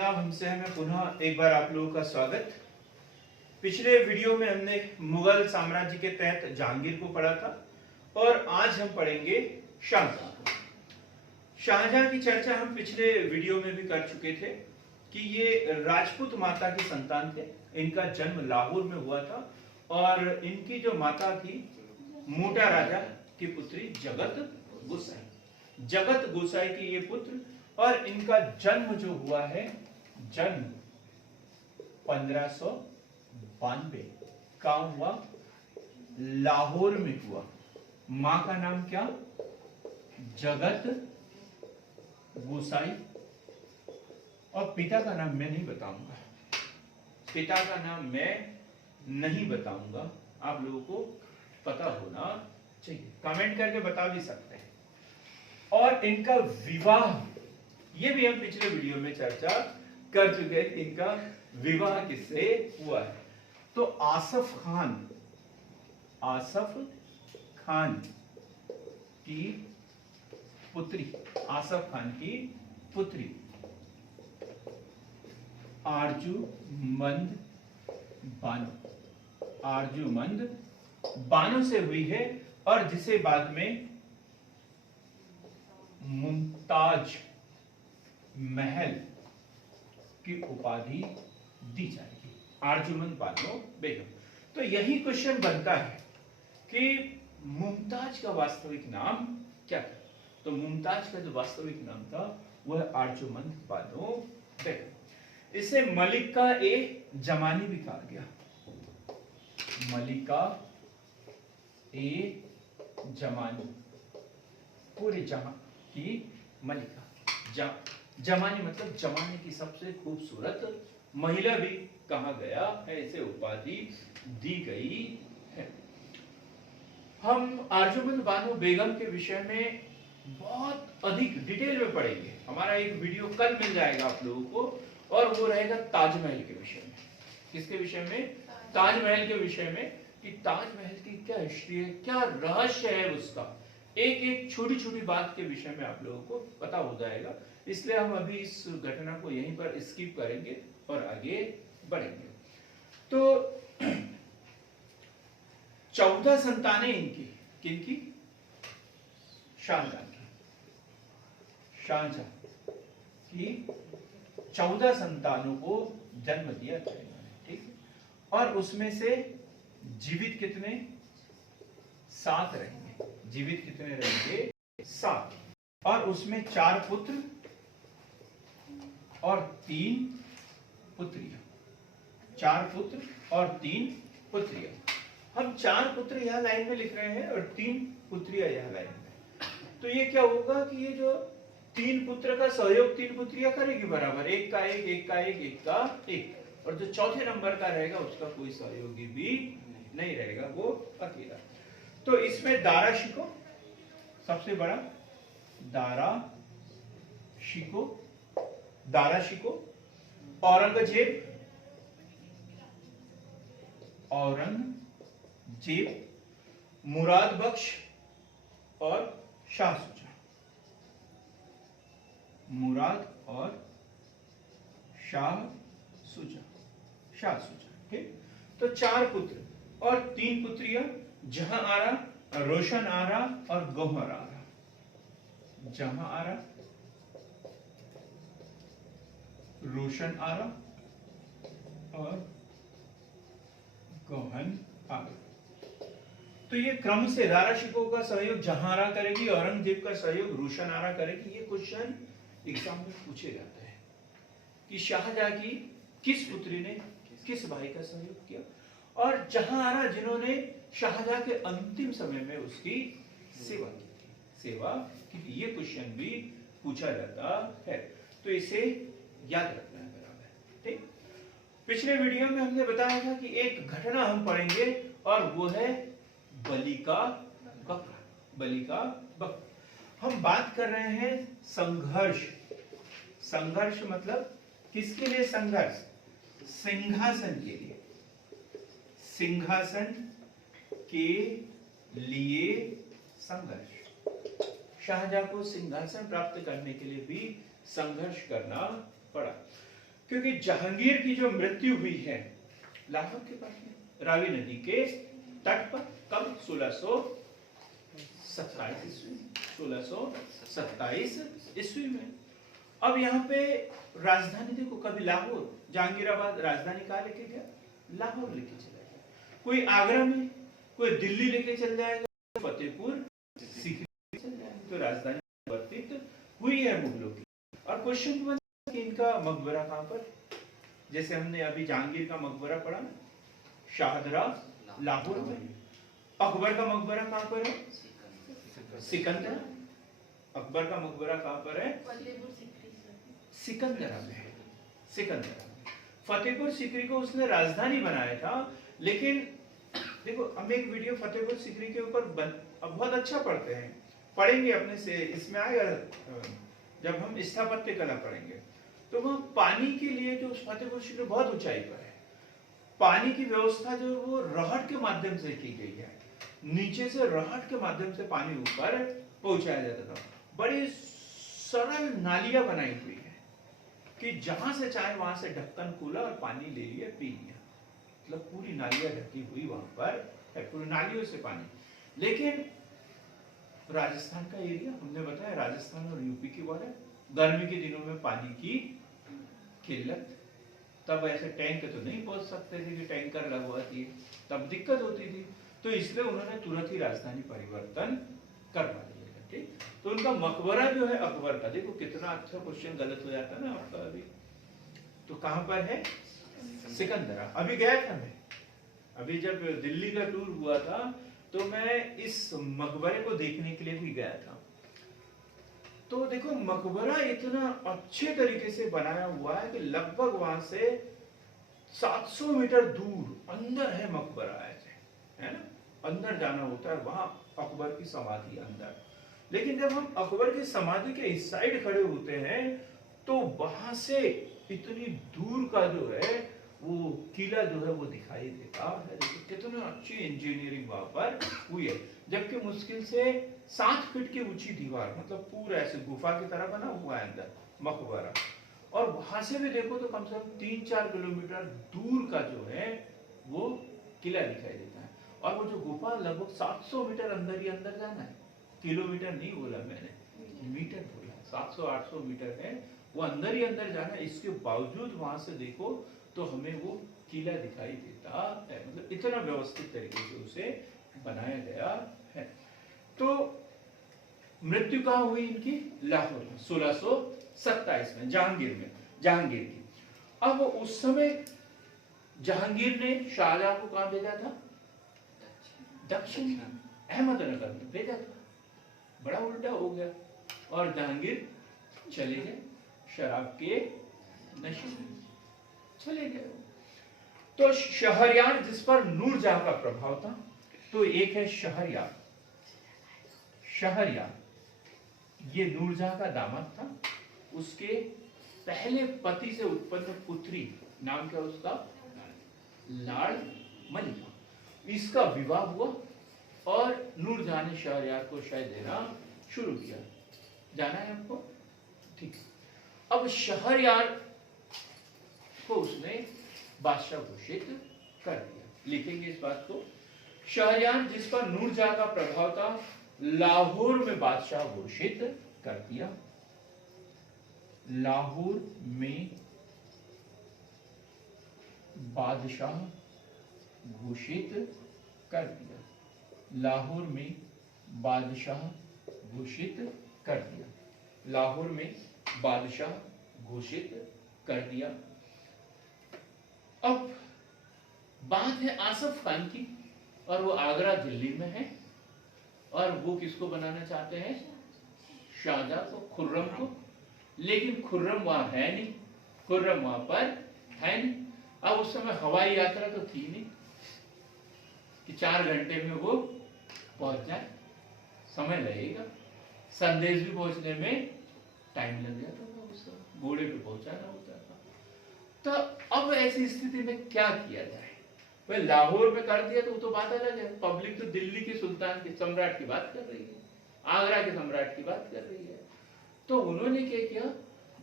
अल्लाह हमसे हमें पुनः एक बार आप लोगों का स्वागत। पिछले वीडियो में हमने मुगल साम्राज्य के तहत जहांगीर को पढ़ा था और आज हम पढ़ेंगे शाहजहां को। शाहजहां की चर्चा हम पिछले वीडियो में भी कर चुके थे कि ये राजपूत माता की संतान थे। इनका जन्म लाहौर में हुआ था और इनकी जो माता थी मोटा राजा की पुत्री जगत गोसाई की ये पुत्र, और इनका जन्म जो हुआ है जन्म 1592 का हुआ, लाहौर में हुआ। मां का नाम क्या? जगत गोसाई, और पिता का नाम मैं नहीं बताऊंगा। पिता का नाम मैं नहीं बताऊंगा, आप लोगों को पता होना चाहिए, कमेंट करके बता भी सकते हैं। और इनका विवाह, ये भी हम पिछले वीडियो में चर्चा कर चुके हैं कि इनका विवाह किससे हुआ है। तो आसफ खान की पुत्री, आसफ खान की पुत्री आरजूमंद बानो से हुई है, और जिसे बाद में मुमताज महल की उपाधि दी जाएगी, आरजूमंद बानो बेगम। तो यही क्वेश्चन बनता है कि मुमताज का वास्तविक नाम क्या था। तो मुमताज का जो वास्तविक नाम था वह आरजूमंद बानो बेगम। इसे मलिका ए जमानी भी कहा गया, मलिका ए जमानी, पूरे जहां की मलिका। जमानी मतलब जमाने की सबसे खूबसूरत महिला भी कहा गया है, इसे उपाधि दी गई है। हम आरजूमंद बानो बेगम के विषय में बहुत अधिक डिटेल में पढ़ेंगे। हमारा एक वीडियो कल मिल जाएगा आप लोगों को, और वो रहेगा ताजमहल के विषय में। किसके विषय में? ताजमहल के विषय में, कि ताजमहल की क्या हिस्ट्री है, क्या रहस्य है उसका, एक एक छोटी छोटी बात के विषय में आप लोगों को पता हो जाएगा। इसलिए हम अभी इस घटना को यहीं पर स्किप करेंगे और आगे बढ़ेंगे। तो 14 संतानें इनकी, किनकी? शाहजहां की 14 संतानों को जन्म दिया था इन्होंने, ठीक है। और उसमें से जीवित कितने? 7 रहेंगे। जीवित कितने रहेंगे? 7। और उसमें 4 पुत्र और 3 पुत्रियां। 4 पुत्र और 3 पुत्रियां। हम 4 पुत्र यहां लाइन में लिख रहे हैं और 3 पुत्रियां यहां लाइन में। तो ये क्या होगा कि ये जो 3 पुत्र का सहयोग 3 पुत्रियां करेगी बराबर, एक का एक, एक का एक, एक का एक। और जो चौथे नंबर का रहेगा उसका कोई सहयोगी भी नहीं रहेगा, वो अकेला। तो इसमें दारा शिको सबसे बड़ा, दारा शिको, औरंगजेब, मुराद बख्श और शाह सुजा। मुराद और शाह सुजा, ठीक। तो 4 पुत्र और 3 पुत्रियां, जहां आरा, रोशन आरा और गौहर आरा। जहां आरा, रोशन आरा और गौहन आरा। तो ये क्रम से दारा शिको का सहयोग जहां आरा करेगी, औरंगजेब का सहयोग रोशन आरा करेगी। ये क्वेश्चन एग्जाम में पूछे जाता है कि शाहजहां की किस पुत्री ने किस भाई का सहयोग किया, और जहां आरा जिन्होंने शाहजहां के अंतिम समय में उसकी सेवा की। ये क्वेश्चन भी पूछा जाता है, तो इसे याद रखना है बराबर, ठीक। पिछले वीडियो में हमने बताया था कि एक घटना हम पढ़ेंगे और वो है बलि का बकरा। हम बात कर रहे हैं संघर्ष मतलब किसके लिए संघर्ष? सिंहासन के लिए, सिंहासन के लिए संघर्ष। शाहजहां को सिंहासन प्राप्त करने के लिए भी संघर्ष करना पड़ा। क्योंकि जहांगीर की जो मृत्यु हुई है लाहौर के पास में रावी नदी के तट पर, कब? 1627 ईस्वी, 1627 ईस्वी में। अब यहाँ पे राजधानी देखो, कभी लाहौर, जहांगीराबाद राजधानी कहाँ लेके गया? लाहौर लेके चला गया। कोई आगरा में, कोई दिल्ली लेके चल जाएगा, फतेहपुर सीकरी चल जाएगा। तो राजधानी परिवर्तित हुई है मुगलों की। और क्वेश्चन कि इनका मकबरा कहाँ पर? जैसे हमने अभी जहांगीर का मकबरा पढ़ा, शाहदरा लाहौर में। अकबर का मकबरा कहाँ पर है? सिकंदरा। अकबर का मकबरा कहाँ पर है? सिकंदरा में है। सिकंदरा में। फतेहपुर सीकरी को उसने राजधानी बनाया था, लेकिन देखो हम एक वीडियो फतेहपुर सीकरी के ऊपर बहुत अच्छा पढ़ते हैं, पढ़ेंगे अपने से, इसमें आएगा जब हम स्थापत्य कला पढ़ेंगे। तो वह पानी के लिए जो फतेहपुर सीकरी बहुत ऊंचाई पर है, पानी की व्यवस्था जो वो रहट के माध्यम से की गई है। नीचे से रहट के माध्यम से पानी ऊपर पहुंचाया जाता था। बड़ी सरल नालियां बनाई हुई है कि जहां से चाहे वहां से ढक्कन खोला और पानी ले लिया, पी लिया। मतलब पूरी नालियां ढकी हुई वहां पर है, पूरी नालियों से पानी। लेकिन राजस्थान का एरिया हमने बताया, राजस्थान और यूपी की बॉर्डर, गर्मी के दिनों में पानी की किल्लत, तब ऐसे टैंक तो नहीं पहुंच सकते थे कि टैंकर लगवाती है, तब दिक्कत होती थी। तो इसलिए उन्होंने तुरंत ही राजधानी परिवर्तन करवा दिया। ठीक, तो उनका मकबरा जो है अकबर का, देखो कितना अच्छा क्वेश्चन गलत हो जाता है ना आपका अभी। तो कहां पर है? सिकंदरा। अभी गया था मैं, अभी जब दिल्ली का टूर हुआ था तो मैं इस मकबरे को देखने के लिए भी गया था। तो देखो मकबरा इतना अच्छे तरीके से बनाया हुआ है कि लगभग वहां से 700 मीटर दूर अंदर है मकबरा, ऐसे है ना, अंदर जाना होता है, वहां अकबर की समाधि अंदर। लेकिन जब हम अकबर की समाधि के इस साइड खड़े होते हैं तो वहां से इतनी दूर का जो है वो किला जो है वो दिखाई देता है। देखो कितनी अच्छी इंजीनियरिंग वहां पर हुई है, जबकि मुश्किल से 7 फीट की ऊंची दीवार, मतलब पूरा ऐसे गुफा की तरह बना हुआ है अंदर मकबरा। और वहां से भी देखो तो कम से कम 3-4 किलोमीटर दूर का जो है वो किला दिखाई देता है। और वो जो गुफा लगभग 700 मीटर अंदर ही अंदर जाना है, किलोमीटर नहीं बोला मैंने, मीटर बोला, 700-800 मीटर है वो अंदर ही अंदर जाना है। इसके बावजूद वहां से देखो तो हमें वो किला दिखाई देता है, मतलब इतना व्यवस्थित तरीके से उसे बनाया गया है। तो मृत्यु कहां हुई इनकी? लाहौर में 1627 में, जहांगीर में, जहांगीर की। अब उस समय जहांगीर ने शाहजहां को कहां भेजा था? दक्षिण अहमदनगर में भेजा था। बड़ा उल्टा हो गया और जहांगीर चले गए शराब के नशे में, चले गए। तो शहरयार जिस पर नूरजहां का प्रभाव था, तो एक है शहरयार। शहरयार ये नूरजहां का दामाद था, उसके पहले पति से उत्पन्न पुत्री, नाम क्या उसका? लाड़ मलिका। इसका विवाह हुआ और नूरजहां ने शहरयार को शय देना शुरू किया। जाना है आपको? ठीक। अब शहरयार को उसने बादशाह घोषित कर दिया। लिखेंगे इस बात को, शहरयार जिस पर नूरजहां का प्रभाव था, लाहौर में बादशाह घोषित कर दिया। लाहौर में बादशाह घोषित कर दिया। लाहौर में बादशाह घोषित कर दिया। लाहौर में बादशाह घोषित कर दिया। अब बात है आसफ खान की, और वो आगरा दिल्ली में है, और वो किसको बनाना चाहते हैं? शाहजहां को, खुर्रम को। लेकिन खुर्रम वहां है नहीं, खुर्रम वहां पर है नहीं। अब उस समय हवाई यात्रा तो थी नहीं कि 4 घंटे में वो पहुंच जाए, समय लगेगा, संदेश भी पहुंचने में टाइम लग जाता था, उस समय घोड़े पे पहुंचाना होता था। तो अब ऐसी स्थिति में क्या किया जाए? भाई लाहौर में कर दिया तो वो तो बात अलग है, पब्लिक तो दिल्ली के सुल्तान के सम्राट की बात कर रही है, आगरा के सम्राट की बात कर रही है। तो उन्होंने क्या किया,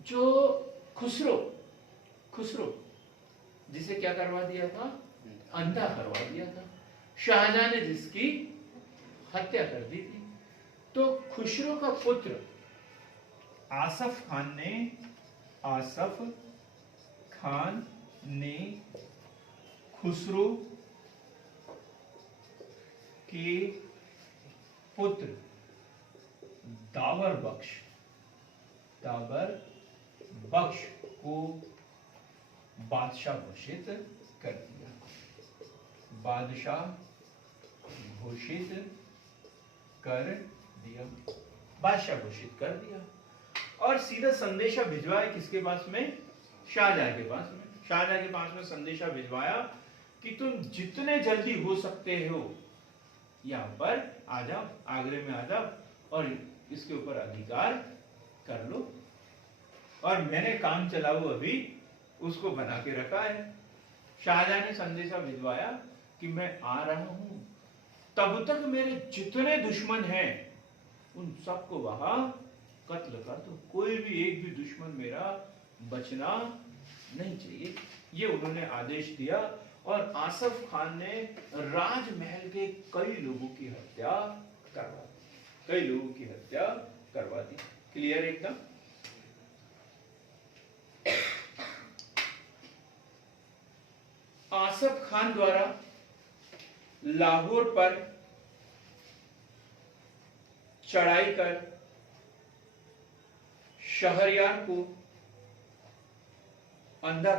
जो खुसरो खुसरो, जिसे क्या करवा दिया था, अंधा करवा दिया था। शाहजहां ने जिसकी हत्या कर दी थी। तो खुसरो का पुत्र आसफ खान ने खुसरो के पुत्र दाबर बख्श को बादशाह घोषित कर दिया। बादशाह घोषित कर दिया, बादशाह घोषित कर दिया। और सीधा संदेशा भिजवाया किसके पास में, शाहजहां के पास में। शाहजहां के पास में संदेशा भिजवाया कि तुम जितने जल्दी हो सकते हो यहाँ पर आ जाओ, आगरे में आ जाओ और इसके ऊपर अधिकार कर लो। और मैंने काम चलाऊ अभी उसको बना के रखा है। शाहजहां ने संदेशा भिजवाया कि मैं आ रहा हूं, तब तक मेरे जितने दुश्मन हैं उन सबको वहां कत्ल कर दो, कोई भी एक भी दुश्मन मेरा बचना नहीं चाहिए। ये उन्होंने आदेश दिया। और आसफ खान ने राजमहल के कई लोगों की हत्या करवा दी। क्लियर एकदम। आसफ खान द्वारा लाहौर पर चढ़ाई कर शहरयार को अंधा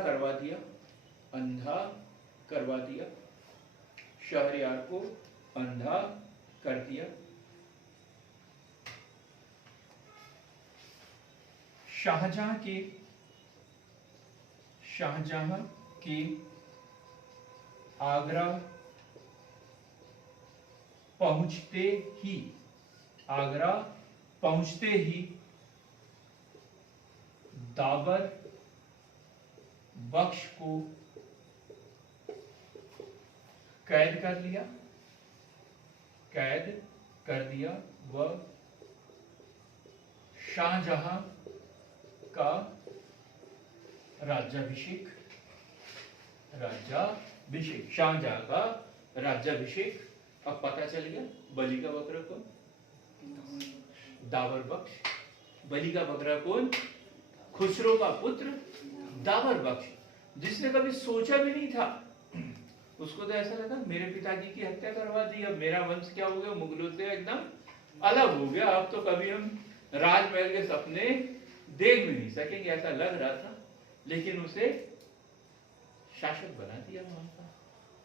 करवा दिया, शहरयार को अंधा कर दिया। शाहजहां के आगरा पहुंचते ही दाबर बख्श को कैद कर दिया व शाहजहां का राज्याभिषेक। अब पता चल गया बलि का बकरा कौन, दाबर बख्श। बलि का बकरा कौन, खुसरो का पुत्र दाबर बख्श, जिसने कभी सोचा भी नहीं था। उसको तो ऐसा लगा मेरे पिताजी की हत्या करवा दी, अब मेरा वंश क्या हो गया, मुगलों से एकदम अलग हो गया, अब तो कभी हम राजमहल के सपने देख भी नहीं सकेंगे, ऐसा लग रहा था। लेकिन उसे शासक बना दिया वहां का।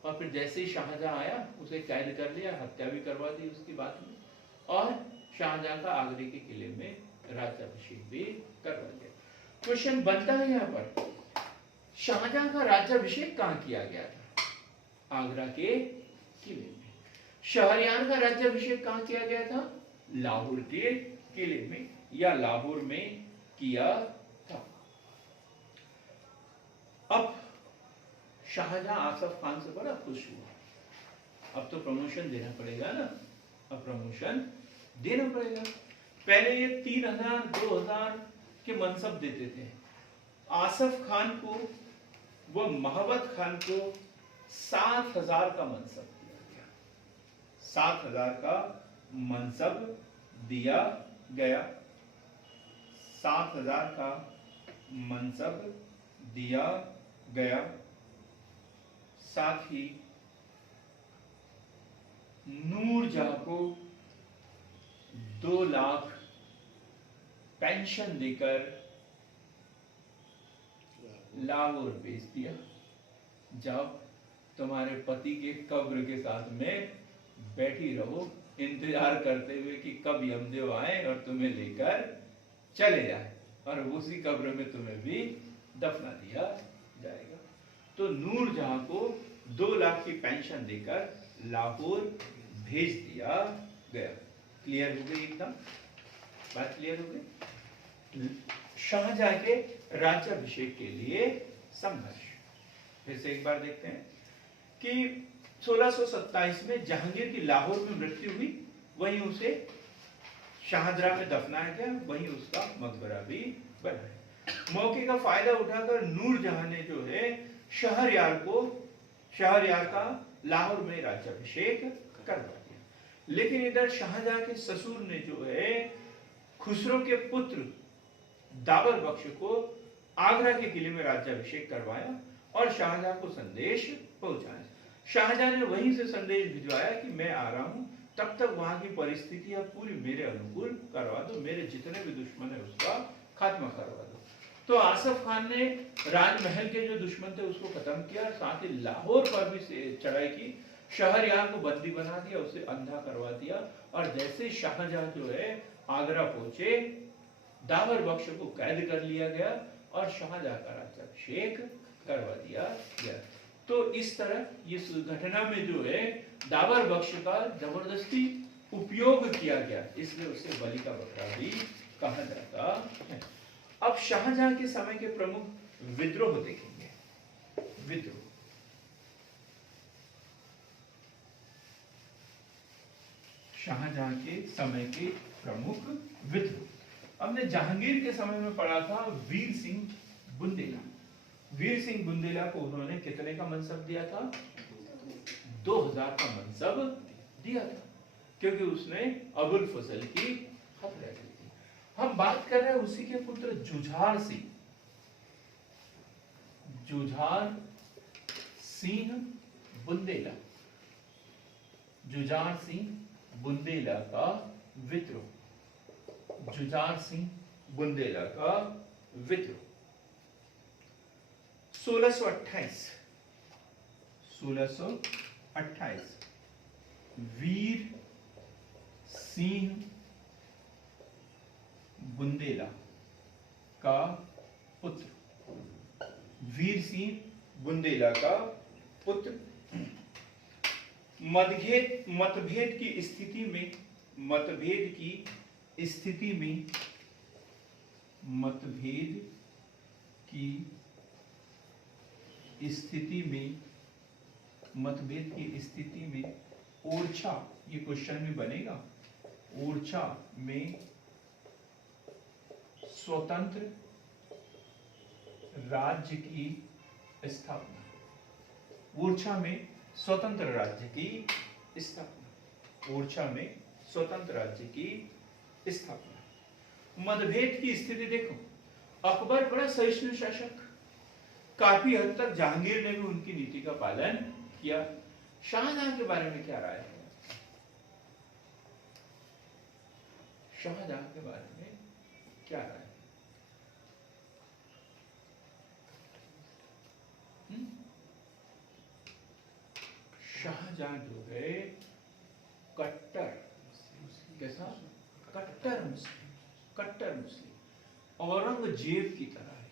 और फिर जैसे ही शाहजहां आया उसे कैद कर लिया, हत्या भी करवा दी उसकी बाद में। और शाहजहां का आगरे के किले में राज्याभिषेक भी करवा दिया। क्वेश्चन बनता है यहाँ पर, शाहजहां का राज्याभिषेक कहाँ किया गया था? आगरा के किले में। शहरयार का राज्याभिषेक कहाँ किया गया था? लाहौर के किले में या लाहौर में किया था। अब शाहजहां आसफ खान से बड़ा खुश हुआ। अब तो प्रमोशन देना पड़ेगा ना, अब प्रमोशन देना पड़ेगा। पहले ये 3000 2000 के मनसब देते थे। आसफ खान को व महबत खान को 7000 का मनसब दिया गया। 7000 का मनसब दिया गया। 7000 का मनसब दिया गया। साथ ही नूरजहां को 2 लाख पेंशन देकर लाहौर भेज दिया। जाओ तुम्हारे पति के कब्र के साथ में बैठी रहो, इंतजार करते हुए कि कब यमदेव आए और तुम्हें लेकर चले जाए, और उसी कब्र में तुम्हें भी दफना दिया जाएगा। तो नूरजहां को 2 लाख की पेंशन देकर लाहौर भेज दिया गया। क्लियर हो गई एकदम बात? क्लियर हो गई। शाहजहां के राज्याभिषेक के लिए संघर्ष फिर से एक बार देखते हैं कि 1627 में जहांगीर की लाहौर में मृत्यु हुई, वहीं उसे शाहदरा में दफनाया गया, वहीं उसका मकबरा भी बना है। मौके का फायदा उठाकर नूरजहां ने जो शहरयार का लाहौर में राज्याभिषेक करवा दिया। लेकिन इधर शाहजहां के ससुर ने जो है खुसरो के पुत्र दाबर बख्श को आगरा के किले में राज्याभिषेक करवाया और शाहजहां को संदेश पहुंचाया। शाहजहां ने वहीं से संदेश भिजवाया कि मैं आ रहा हूं, तब तक वहां की परिस्थितियां पूरी मेरे अनुकूल करवा दो, मेरे जितने भी दुश्मन है उसका खात्मा करवा दो। तो आसफ खान ने राजमहल के जो दुश्मन थे उसको खत्म किया, साथ ही लाहौर पर भी चढ़ाई की, शहरयार को बंदी बना दिया, उसे अंधा करवा दिया। और जैसे शाहजहां जो है आगरा पहुंचे, दावर बख्श को कैद कर लिया गया और शाहजहां का राज्याभिषेक करवा दिया गया। तो इस तरह इस घटना में जो है दावर बख्श का जबरदस्ती उपयोग किया गया, इसलिए उसे बलि का बकरा भी कहा जाता है। अब शाहजहां के समय के प्रमुख विद्रोह देखेंगे। विद्रोह, शाहजहां के समय के प्रमुख विद्रोह हमने जहांगीर के समय में पढ़ा था। वीर सिंह बुंदेला, वीर सिंह बुंदेला को उन्होंने कितने का मनसब दिया था? 2000 का मनसब दिया था, क्योंकि उसने अबुल फजल की हत्या की थी। हम बात कर रहे हैं उसी के पुत्र जुझार सिंह, जुझार सिंह बुंदेला, जुझार सिंह बुंदेला का विद्रोह, जुझार सिंह बुंदेला का विद्रोह 1628 वीर सिंह बुंदेला का पुत्र, वीर सिंह बुंदेला का पुत्र मतभेद की स्थिति में ओरछा, ये क्वेश्चन में बनेगा, ओरछा में स्वतंत्र राज्य की स्थापना, ओरछा में स्वतंत्र राज्य की स्थापना, ओरछा में स्वतंत्र राज्य की स्थापना। मतभेद की स्थिति देखो, अकबर बड़ा सहिष्णु शासक, काफी हद तक जहांगीर ने भी उनकी नीति का पालन किया। शाहजहां के बारे में क्या राय है? शाहजहां के बारे में क्या राय है? शाहजहां जो है कट्टर, कैसा? कट्टर मुस्लिम, औरंगजेब की तरह है,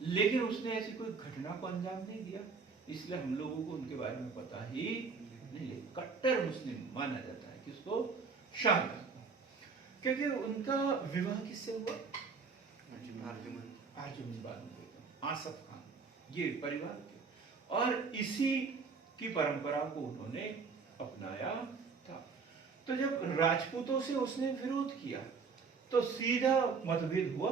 लेकिन उसने ऐसी कोई घटना को अंजाम नहीं दिया, इसलिए हम लोगों को उनके बारे में पता ही नहीं। कट्टर मुस्लिम माना जाता है किसको? शाहजहां को, क्योंकि उनका विवाह किससे हुआ? आसफ खान, ये परिवार के, और इसी की परंपरा को उन्होंने अपनाया था। तो जब राजपूतों से उसने विरोध किया तो सीधा मतभेद हुआ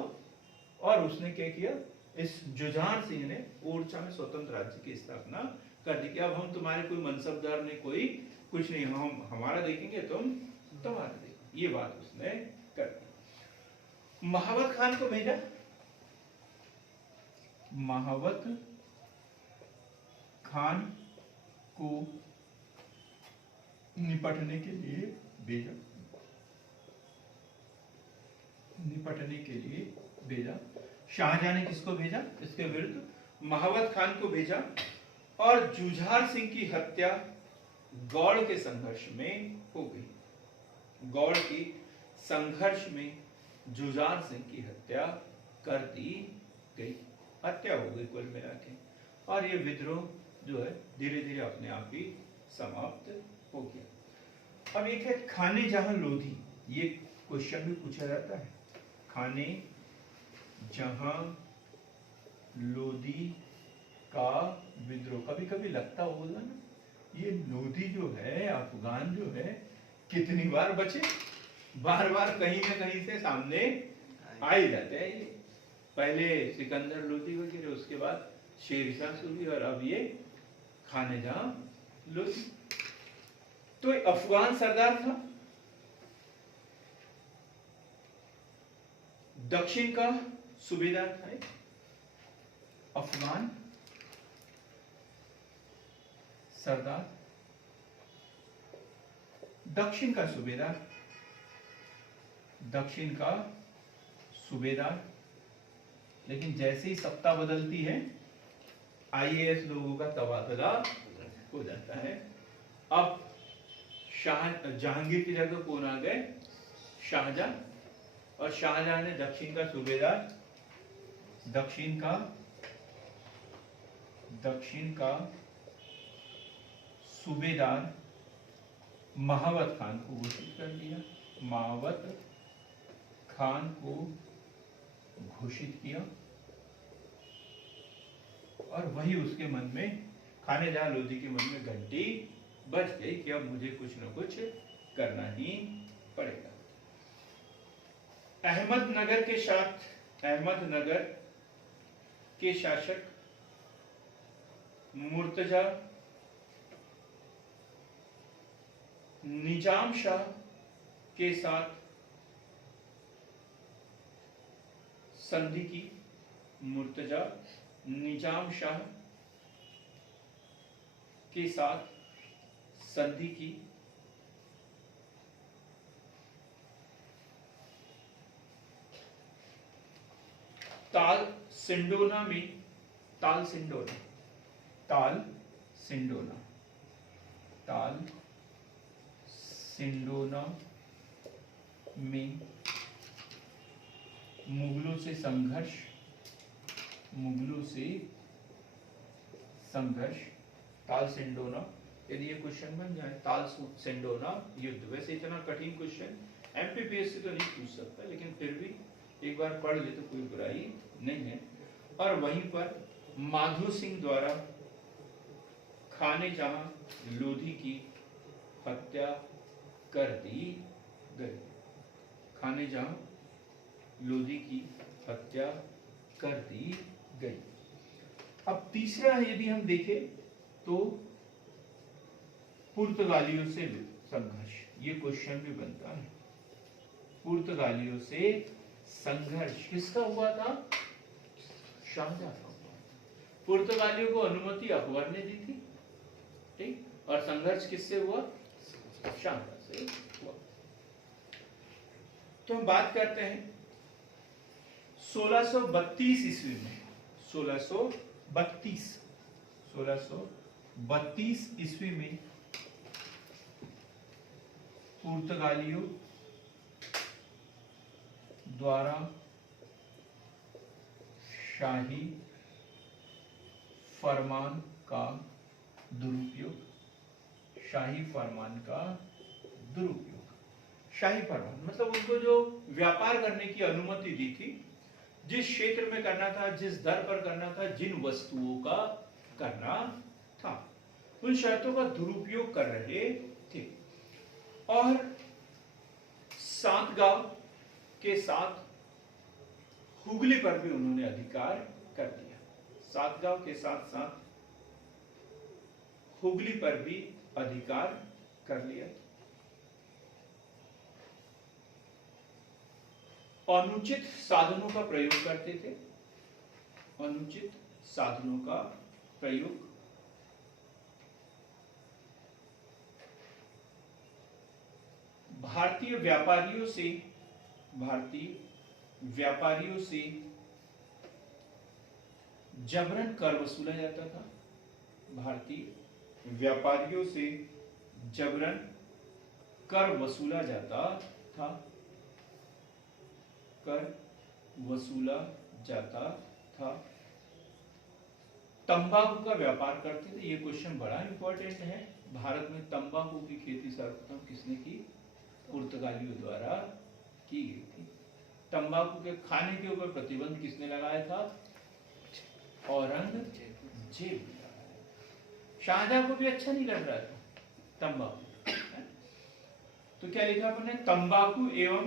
और उसने क्या किया? इस जुझार सिंह ने ओरछा में स्वतंत्र राज्य की स्थापना कर दी कि अब हम तुम्हारे कोई मनसबदार नहीं, कोई कुछ नहीं, हम हमारा देखेंगे, तुम तुम्हारा देखो, ये बात उसने कर दी। महावत खान को भेजा, महावत खान को निपटने के लिए भेजा, शाहजहां ने किसको भेजा? इसके विरुद्ध महावत खान को भेजा, और जुझार सिंह की हत्या गौड़ के संघर्ष में हो गई। गौड़ की संघर्ष में जुझार सिंह की हत्या कर दी गई, हत्या हो गई कुल मिला के, और ये विद्रोह जो है धीरे धीरे अपने आप ही समाप्त हो गया। अब एक है खाने जहां लोधी, ये क्वेश्चन भी पूछा जाता है, खाने जहां लोधी का विद्रोह। कभी कभी लगता होगा ना, ये लोधी जो है, अफगान जो है, कितनी बार बचे, बार बार कहीं ना कहीं से सामने आ ही जाते हैं। पहले सिकंदर लोधी वगैरह, उसके बाद शेरशाह सूरी, और अब ये खाने जहां लोधी। तो एक अफगान सरदार था, दक्षिण का सूबेदार था, एक अफगान सरदार, दक्षिण का सूबेदार, दक्षिण का सूबेदार। लेकिन जैसे ही सत्ता बदलती है, आईएएस लोगों का तबादला हो जाता है। अब जहांगीर की जगह कौन आ गए? शाहजहां। और शाहजहां ने दक्षिण का सूबेदार, दक्षिण का सूबेदार महावत खान को घोषित कर दिया, महावत खान को घोषित किया। और वही उसके मन में, खाने जहां लोधी के मन में घंटी बज गई कि अब मुझे कुछ न कुछ करना ही पड़ेगा। अहमदनगर के शासक मुर्तजा निजाम शाह के साथ संधि की, मुर्तजा निजाम शाह के साथ संधि की। ताल सिंडोना में मुगलों से संघर्ष, ताल सिंडोना, यदि ये क्वेश्चन बन जाए, ताल सिंडोना युद्ध। वैसे इतना कठिन क्वेश्चन एमपीपीएससी तो नहीं पूछ सकता, लेकिन फिर भी एक बार पढ़ ले तो कोई बुराई नहीं है। और वहीं पर माधो सिंह द्वारा खाने जहां लोधी की हत्या कर दी गई, खाने जहां लोधी की हत्या कर दी गई। अब तीसरा यदि हम देखें तो पुर्तगालियों से संघर्ष, ये क्वेश्चन भी बनता है। पुर्तगालियों से संघर्ष किसका हुआ था? शाहजहां का हुआ। पुर्तगालियों को अनुमति अकबर ने दी थी, ठीक, और संघर्ष किससे हुआ? शाहजहां से हुआ। तो हम बात करते हैं 1632 ईस्वी में, 1632 ईस्वी में पुर्तगालियों द्वारा शाही फरमान का दुरुपयोग, शाही फरमान मतलब उनको जो व्यापार करने की अनुमति दी थी, जिस क्षेत्र में करना था, जिस दर पर करना था, जिन वस्तुओं का करना था, उन शर्तों का दुरुपयोग कर रहे थे। और सातगांव के साथ हुगली पर भी उन्होंने अधिकार कर दिया। सातगांव के साथ साथ हुगली पर भी अधिकार कर लिया। अनुचित साधनों का प्रयोग करते थे, अनुचित साधनों का प्रयोग, भारतीय व्यापारियों से जबरन कर वसूला जाता था। भारतीय व्यापारियों से जबरन कर वसूला जाता था, कर वसूला जाता था। तंबाकू का व्यापार करते थे। ये क्वेश्चन बड़ा इंपॉर्टेंट है। भारत में तंबाकू की खेती सर्वप्रथम किसने की? पुर्तगालियों द्वारा की गई थी। तंबाकू के खाने के ऊपर प्रतिबंध किसने लगाया था? औरंगजेब। शाहजहां को भी अच्छा नहीं लग रहा था तंबाकू, तो क्या लिखा आपने? तंबाकू एवं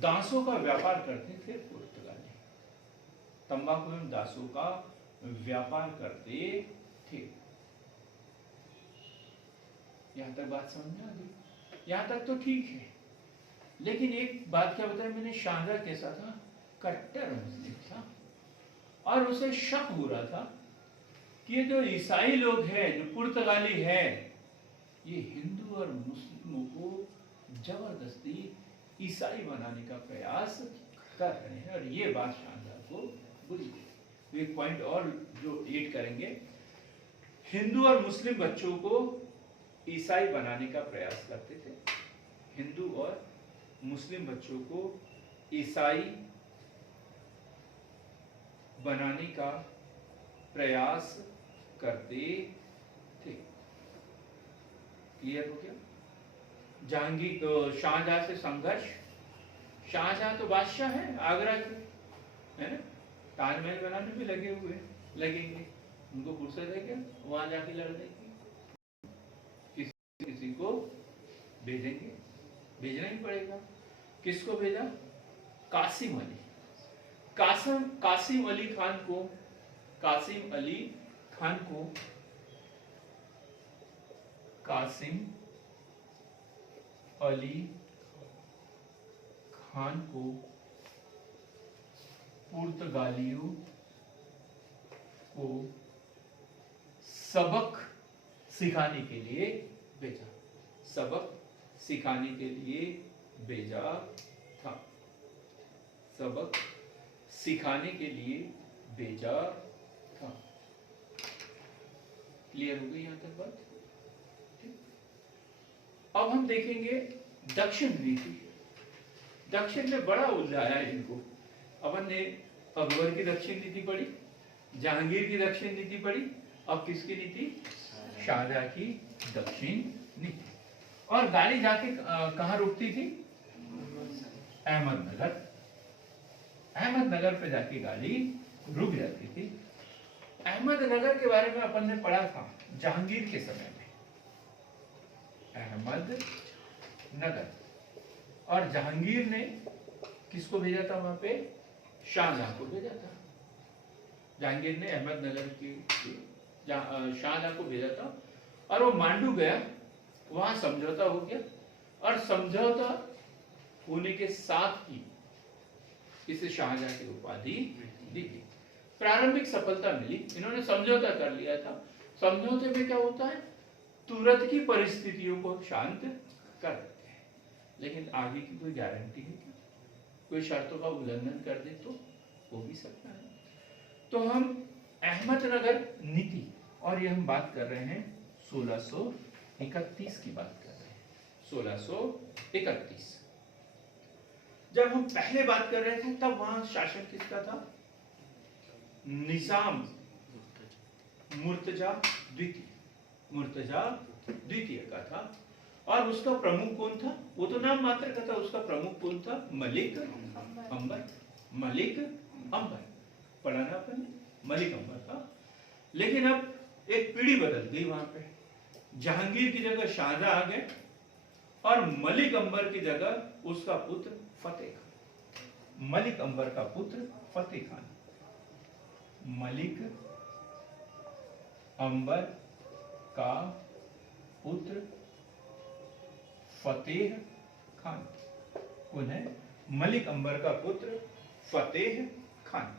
दासों का व्यापार करते थे पुर्तगाली। तंबाकू एवं दासों का व्यापार करते थे। यहां तक बात समझ में आ गई? यहां तक तो ठीक है, लेकिन एक बात क्या बताया मैंने, शाहजहां कैसा था? कट्टर मुस्लिम था, और उसे शक हो रहा था कि ये जो ईसाई लोग हैं, जो पुर्तगाली है, ये हिंदू और मुस्लिमों को जबरदस्ती ईसाई बनाने का प्रयास कर रहे हैं, और ये बात शानदार को बुरी लगी। एक पॉइंट और जो ऐड करेंगे, हिंदू और मुस्लिम बच्चों को ईसाई बनाने का प्रयास करते थे। हिंदू और मुस्लिम बच्चों को ईसाई बनाने का प्रयास करते थे। क्लियर हो गया? जहांगीर शाहजहां से संघर्ष। शाहजहां तो बादशाह है आगरा के, है ना? ताजमहल बनाने में लगे हुए, लगेंगे, उनको फुर्सत है क्या वहां जाके लड़ने की? किसी को भेजेंगे, भेजना ही पड़ेगा। किसको भेजा? कासिम अली। कासिम अली खान को, कासिम अली खान को, कासिम अली खान को पुर्तगालियों को सबक सिखाने के लिए भेजा। सबक सिखाने के लिए भेजा था। सबक सिखाने के लिए भेजा था। क्लियर हो गई यहां तक बात? अब हम देखेंगे दक्षिण नीति। दक्षिण में बड़ा उलझाया है इनको। अपन ने अकबर की दक्षिण नीति पढ़ी, जहांगीर की दक्षिण नीति पढ़ी, अब किसकी नीति? शाहजहां की दक्षिण नीति। और गाड़ी जाके कहां रुकती थी? अहमदनगर। अहमदनगर पे जाके गाड़ी रुक जाती थी। अहमदनगर के बारे में अपन ने पढ़ा था जहांगीर के समय में। अहमदनगर, और जहांगीर ने किसको भेजा था वहां पे? शाहजहां को भेजा था। जहांगीर ने अहमदनगर की शाहजहां को भेजा था, और वो मांडू गया, वहां समझौता हो गया, और समझौता होने के साथ ही इसे शाहजहां की उपाधि दी गई। प्रारंभिक सफलता मिली, इन्होंने समझौता कर लिया था। समझौते में क्या होता है? तुरंत की परिस्थितियों को शांत कर देते हैं, लेकिन आगे की कोई गारंटी है क्या? कोई शर्तों का उल्लंघन कर दे तो हो भी सकता है। तो हम अहमदनगर नीति, और ये हम बात कर रहे हैं 1631 की बात कर रहे हैं। 1631 जब हम पहले बात कर रहे थे, तब वहां शासन किसका था? निजाम मुर्तजा द्वितीय, मुर्तजा द्वितीय का था। और उसका प्रमुख कौन था? वो तो नाम मात्र का था, उसका प्रमुख कौन था? मलिक अंबर। मलिक अंबर पढ़ा ना अपन ने, मलिक अंबर था। लेकिन अब एक पीढ़ी बदल गई वहां पे। जहांगीर की जगह शाहजहां आ गए, और मलिक अंबर की जगह उसका पुत्र फतेह खान। मलिक अंबर का पुत्र फतेह खान, मलिक अंबर का पुत्र फतेह खान। कौन है? मलिक अंबर का पुत्र फतेह खान।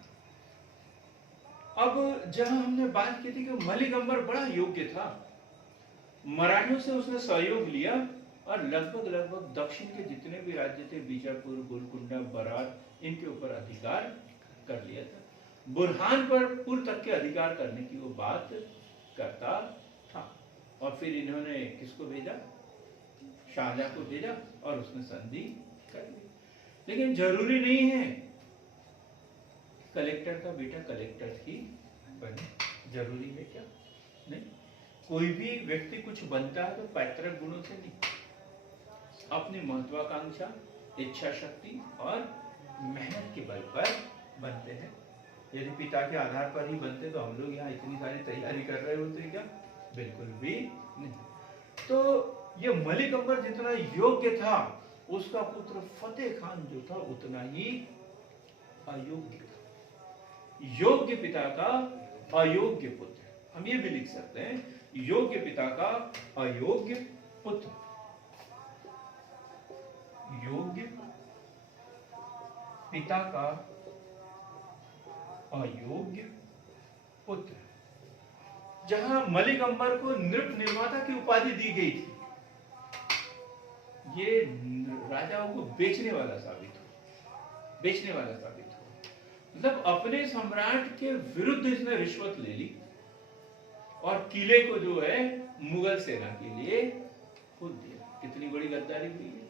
अब जहां हमने बात की थी कि मलिक अंबर बड़ा योग्य था, मराठों से उसने सहयोग लिया, और लगभग दक्षिण के जितने भी राज्य थे, बीजापुर, गोलकुंडा, बरार, इनके ऊपर अधिकार कर लिया था। बुरहानपुर तक के अधिकार करने की वो बात करता था। और फिर इन्होंने किसको भेजा? शाहजहां को भेजा, और उसने संधि कर ली। लेकिन जरूरी नहीं है कलेक्टर का बेटा कलेक्टर ही बने, जरूरी है क्या? नहीं। कोई भी व्यक्ति कुछ बनता है तो पैतृक गुणों से नहीं, अपनी महत्वाकांक्षा, इच्छा शक्ति और मेहनत के बल पर बनते हैं। यदि पिता के आधार पर ही बनते तो हम लोग यहाँ इतनी सारी तैयारी कर रहे होते क्या? बिल्कुल भी नहीं। तो ये मलिक अंबर जितना योग्य था, उसका पुत्र फतेह खान जो था उतना ही अयोग्य था। योग्य पिता का अयोग्य पुत्र, हम ये भी लिख सकते हैं योग्य पिता का अयोग्य पुत्र, योग्य पिता का अयोग्य पुत्र। जहां मलिक अंबर को नृप निर्माता की उपाधि दी गई थी, ये राजाओं को बेचने वाला साबित हो, बेचने वाला साबित हो। मतलब अपने सम्राट के विरुद्ध इसने रिश्वत ले ली और किले को जो है मुगल सेना के लिए खुद दिया। कितनी बड़ी गद्दारी हुई है,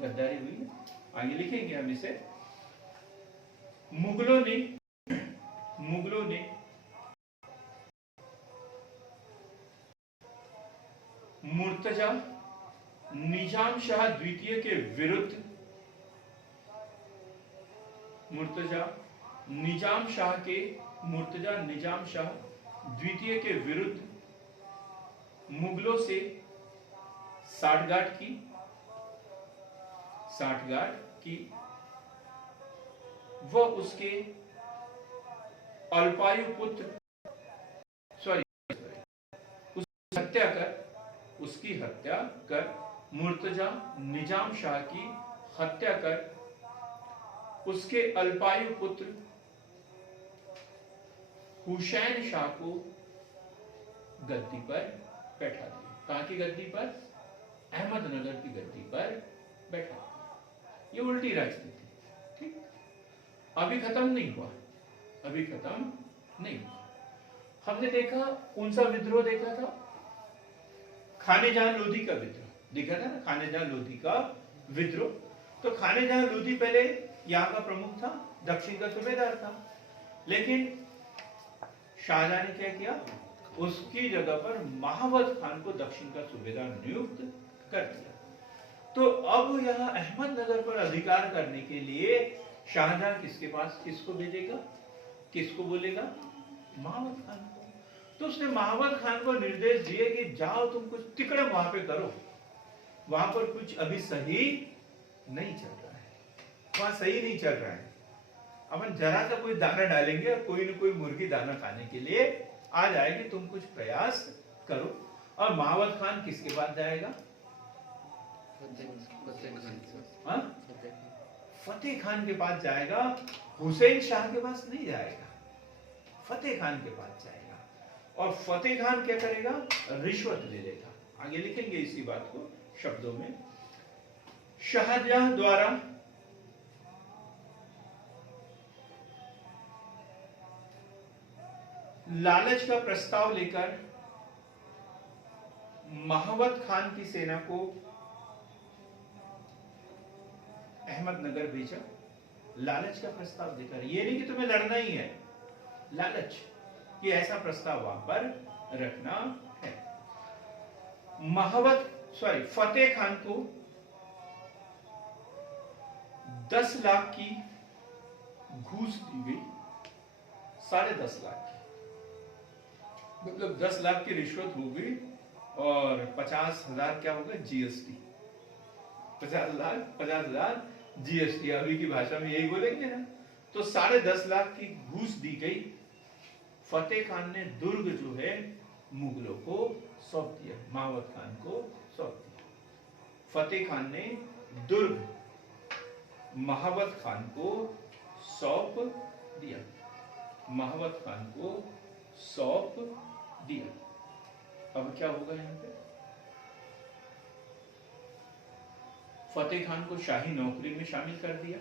गद्दारी हुई है। आगे लिखेंगे हम इसे। मुगलों ने मुर्तजा निजाम शाह द्वितीय के विरुद्ध, मुर्तजा निजाम शाह द्वितीय के विरुद्ध मुगलों से साठगांठ की वह उसके अल्पायु पुत्र उसकी हत्या कर मुर्तजा निजाम शाह की हत्या कर उसके अल्पायु पुत्र हुसैन शाह को गद्दी पर बैठा दिया। कहां की गद्दी पर? अहमदनगर की गद्दी पर बैठा दिया। ये उल्टी राजनीति, ठीक। अभी खत्म नहीं हुआ, अभी खत्म नहीं हुआ। हमने देखा कौन सा विद्रोह देखा था? खानेजहां लोधी का विद्रोह देखा था ना, खानेजहां लोधी का विद्रोह। तो खानेजहां लोधी पहले यहाँ का प्रमुख था, दक्षिण का सूबेदार था, लेकिन शाहजहां ने क्या किया? उसकी जगह पर महावत खान को दक्षिण का सूबेदार नियुक्त कर दिया। तो अब यहाँ अहमदनगर पर अधिकार करने के लिए शाहजहां किसके पास, किसको भेजेगा, किसको बोलेगा? महावत खान को। तो उसने महावत खान को निर्देश दिए कि जाओ तुम कुछ तिकड़म वहां पे करो, वहां पर कुछ अभी सही नहीं चल रहा है, वहां सही नहीं चल रहा है। अपन जरा सा कोई दाना डालेंगे और कोई न कोई मुर्गी दाना खाने के लिए आ जाएगी, तुम कुछ प्रयास करो। और महावत खान किसके पास जाएगा? फतेह खान के पास जाएगा, हुसैन शाह के पास नहीं जाएगा, फतेह खान के पास जाएगा। और फतेह खान क्या करेगा? रिश्वत ले लेगा। आगे लिखेंगे इसी बात को शब्दों में। शाहजहां द्वारा लालच का प्रस्ताव लेकर महावत खान की सेना को अहमदनगर भेजा। लालच का प्रस्ताव देकर, ये नहीं कि तुम्हें लड़ना ही है, लालच कि ऐसा प्रस्ताव वहां पर रखना है। फतेह खान को 10 लाख की घूस दी गई, 10.5 लाख की, मतलब 10 लाख की रिश्वत हो गई और 50,000 क्या होगा? जीएसटी। 50,000 जीएसटी, अभी की भाषा में यही बोलेंगे ना। तो 10.5 लाख की घूस दी गई। फतेह खान ने दुर्ग जो है मुगलों को सौंप दिया, महावत खान को सौंप दिया। फतेह खान ने दुर्ग महावत खान को सौंप दिया, महावत खान को सौंप दिया। अब क्या होगा यहां पे? फतेह खान को शाही नौकरी में शामिल कर दिया।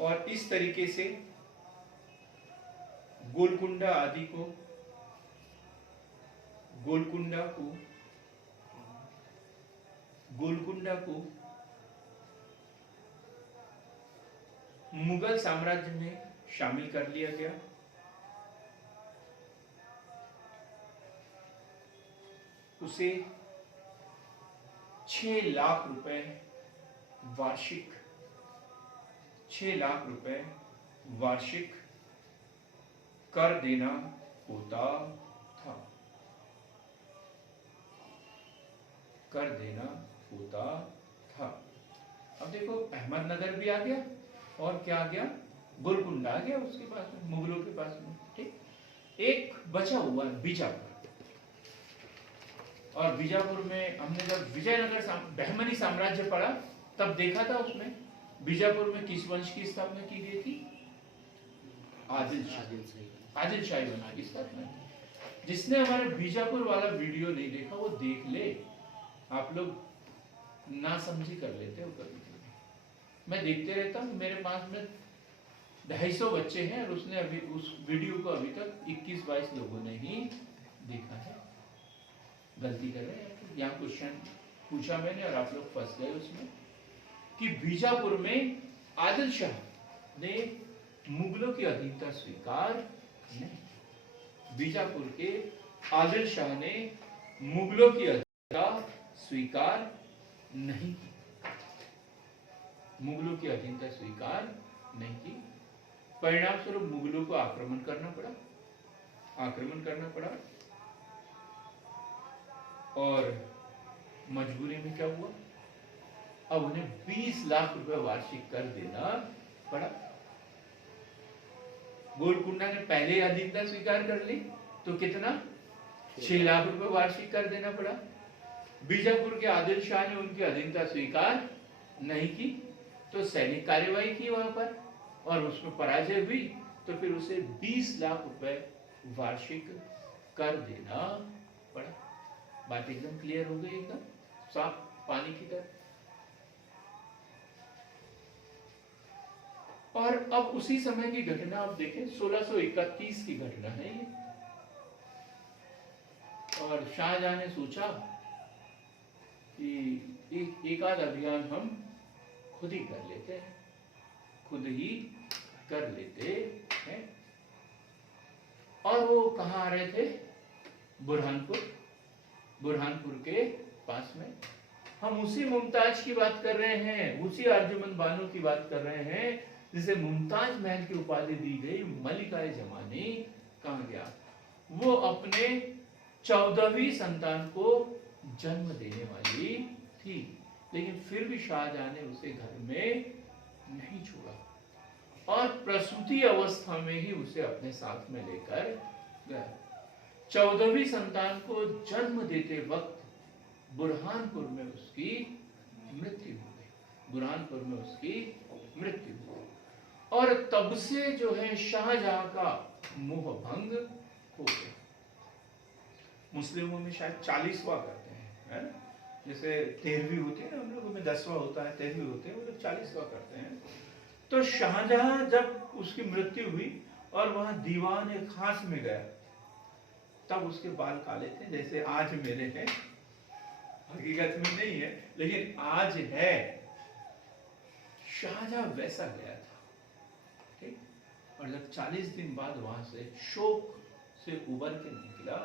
और इस तरीके से गोलकुंडा आदि को, गोलकुंडा को मुगल साम्राज्य में शामिल कर लिया गया। उसे 6 लाख रुपए वार्षिक, 6 लाख रुपए वार्षिक कर देना होता था, कर देना होता था। अब देखो अहमदनगर भी आ गया और क्या आ गया, गोलकुंडा आ गया उसके पास में, मुगलों के पास में। ठीक, एक बचा हुआ है बीजापुर। और बीजापुर में हमने जब विजयनगर बहमनी साम्राज्य पढ़ा तब देखा था उसमें बीजापुर में किस वंश की स्थापना की गई थी, आदिल शाही वंश की स्थापना। जिसने हमारे बीजापुर वाला वीडियो नहीं देखा वो देख ले, आप लोग ना समझी कर लेते हो कभी कभी। मैं देखते रहता हूँ, मेरे पास में 250 बच्चे हैं और उसने अभी उस वीडियो को अभी तक 21-22 लोगों ने ही देखा है। गलती कर रहे हैं, यहाँ क्वेश्चन पूछा मैंने और आप लोग फंस गए उसमें कि बीजापुर में आदिल शाह ने मुगलों की अधीनता स्वीकार नहीं, बीजापुर के आदिल शाह ने मुगलों की अधीनता स्वीकार नहीं की, मुगलों की अधीनता स्वीकार नहीं की। परिणाम स्वरूप मुगलों को आक्रमण करना पड़ा और मजबूरी में क्या हुआ, अब उन्हें 20 लाख रुपए वार्षिक कर देना पड़ा। गोलकुंडा ने पहले अधीनता स्वीकार कर ली तो कितना, 6 लाख रुपए वार्षिक कर देना पड़ा। बीजापुर के आदिल शाह ने उनकी अधीनता स्वीकार नहीं की तो सैनिक कार्यवाही की वहां पर और उसमें पराजय हुई तो फिर उसे 20 लाख रुपए वार्षिक कर देना पड़ा। बात एकदम क्लियर हो गई, एकदम साफ पानी की तरह। और अब उसी समय की घटना आप देखें, 1631 की घटना है ये। और शाहजहां ने सोचा कि एक आध अभियान हम खुद ही कर लेते हैं। और वो कहाँ आ रहे थे, बुरहानपुर के पास में। हम उसी मुमताज की बात कर रहे हैं, उसी अर्जुमंद बानो की बात कर रहे हैं जिसे मुमताज महल की उपाधि दी गई। मलिका जमानी कहाँ गया, वो अपने 14वीं संतान को जन्म देने वाली थी, लेकिन फिर भी शाहजहां ने उसे घर में नहीं छोड़ा और प्रसूति अवस्था में ही उसे अपने साथ में लेकर गया। 14वीं संतान को जन्म देते वक्त बुरहानपुर में उसकी मृत्यु हो गई। और तब से जो है शाहजहां का मोह भंग हो गया। मुस्लिमों में शायद 40वां करते हैं, है ना? जैसे 13वीं होती है ना, हम लोगों में 10वां होता है, 13वीं होते हैं, वो लोग 40वां करते हैं। तो शाहजहां जब उसकी मृत्यु हुई और वहां दीवान खास में गया तब उसके बाल काले थे, जैसे आज मेरे हैं। हकीकत में नहीं है लेकिन आज है। शाहजहां वैसा गया था, ठीक। और जब 40 दिन बाद वहां से शोक से उबर के निकला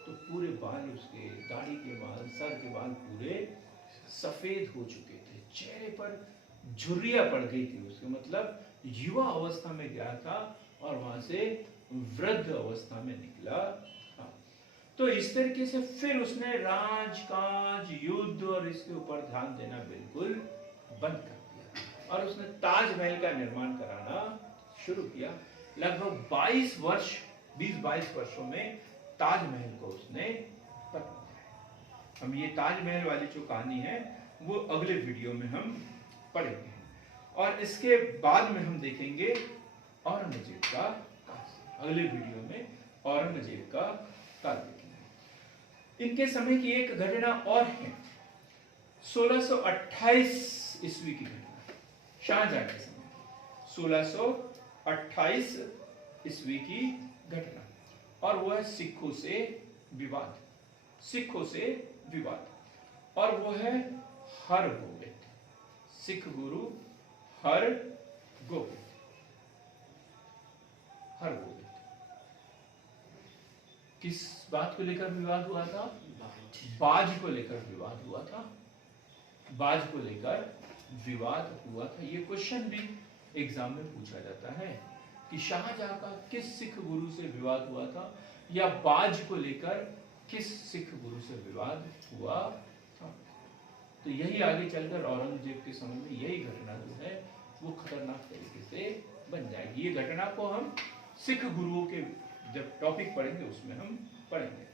तो पूरे बाल उसके, दाढ़ी के बाल, सर के बाल पूरे सफेद हो चुके थे, चेहरे पर झुर्रियां पड़ गई थी उसके, मतलब युवा अवस्था में गया था और वहां से वृद्ध अवस्था में निकला। तो इस तरीके से फिर उसने राजकाज, युद्ध और इसके ऊपर ध्यान देना बिल्कुल बंद कर दिया और उसने ताजमहल का निर्माण कराना शुरू किया। लगभग 20-22 वर्षों में ताजमहल को उसने बनाया। हम ये ताजमहल वाली जो कहानी है वो अगले वीडियो में हम पढ़ेंगे और इसके बाद में हम देखेंगे औरंगजेब का काल। अगले वीडियो में औरंगजेब का काल देखेंगे। इनके समय की एक घटना और है, 1628 ईस्वी की घटना, शाहजहां के समय 1628 ईस्वी की घटना, और वो है सिखों से विवाद, और वो है हरगोबिंद, सिख गुरु हरगोबिंद। किस बात को लेकर विवाद हुआ था? बाज को लेकर विवाद हुआ था। ये क्वेश्चन भी एग्जाम में पूछा जाता है कि शाहजहां का किस सिख गुरु से विवाद हुआ था या बाज को लेकर किस सिख गुरु से विवाद हुआ था। तो यही आगे चलकर औरंगजेब के समय में यही घटना जो है वो खतरनाक तरीके से बन जाएगी। ये घटना को हम सिख गुरुओं के जब टॉपिक पढ़ेंगे उसमें हम पढ़ेंगे।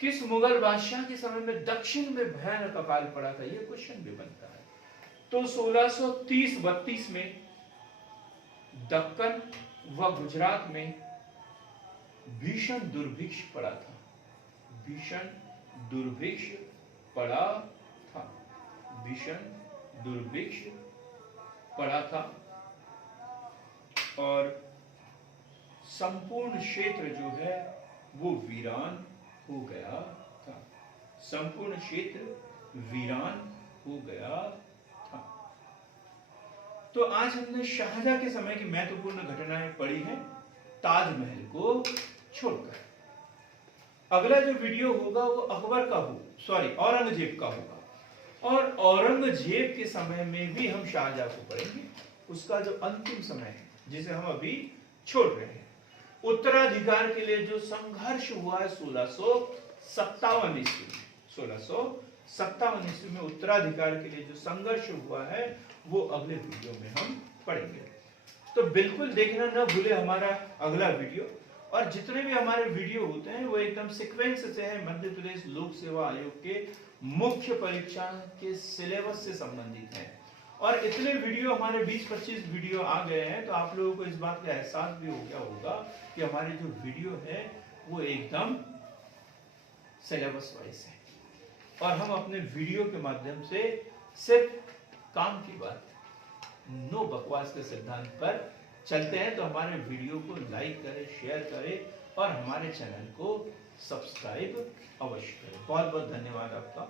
किस मुगल बादशाह के समय में दक्षिण में भयानक अकाल पड़ा था, ये क्वेश्चन भी बनता है। तो 1630-32 में दक्कन व गुजरात में भीषण दुर्भिक्ष पड़ा था। भीषण दुर्भिक्ष पड़ा था। भीषण दुर्भिक्ष पड़ा था और संपूर्ण क्षेत्र जो है वो वीरान हो गया था। संपूर्ण क्षेत्र वीरान हो गया था। तो आज हमने शाहजहां के समय की महत्वपूर्ण घटनाएं पढ़ी हैं ताजमहल को छोड़कर। अगला जो वीडियो होगा वो अकबर का औरंगजेब का होगा, और औरंगजेब के समय में भी हम शाहजहां को पढ़ेंगे। उसका जो अंतिम समय है जिसे हम अभी छोड़ रहे हैं, उत्तराधिकार के लिए जो संघर्ष हुआ है 1657 ईस्वी में, 1657 ईस्वी में उत्तराधिकार के लिए जो संघर्ष हुआ है वो अगले वीडियो में हम पढ़ेंगे। तो बिल्कुल देखना न भूले हमारा अगला वीडियो, और जितने भी हमारे वीडियो होते हैं वो एकदम सीक्वेंस से है, मध्य प्रदेश लोक सेवा आयोग के मुख्य परीक्षा के सिलेबस से संबंधित है। और इतने वीडियो हमारे 20-25 वीडियो आ गए हैं, तो आप लोगों को इस बात का एहसास भी हो गया होगा कि हमारे जो वीडियो है वो एकदम सिलेबस वाइज है, और हम अपने वीडियो के माध्यम से सिर्फ काम की बात, नो बकवास के सिद्धांत पर चलते हैं। तो हमारे वीडियो को लाइक करें, शेयर करें और हमारे चैनल को सब्सक्राइब अवश्य करें। बहुत बहुत धन्यवाद आपका।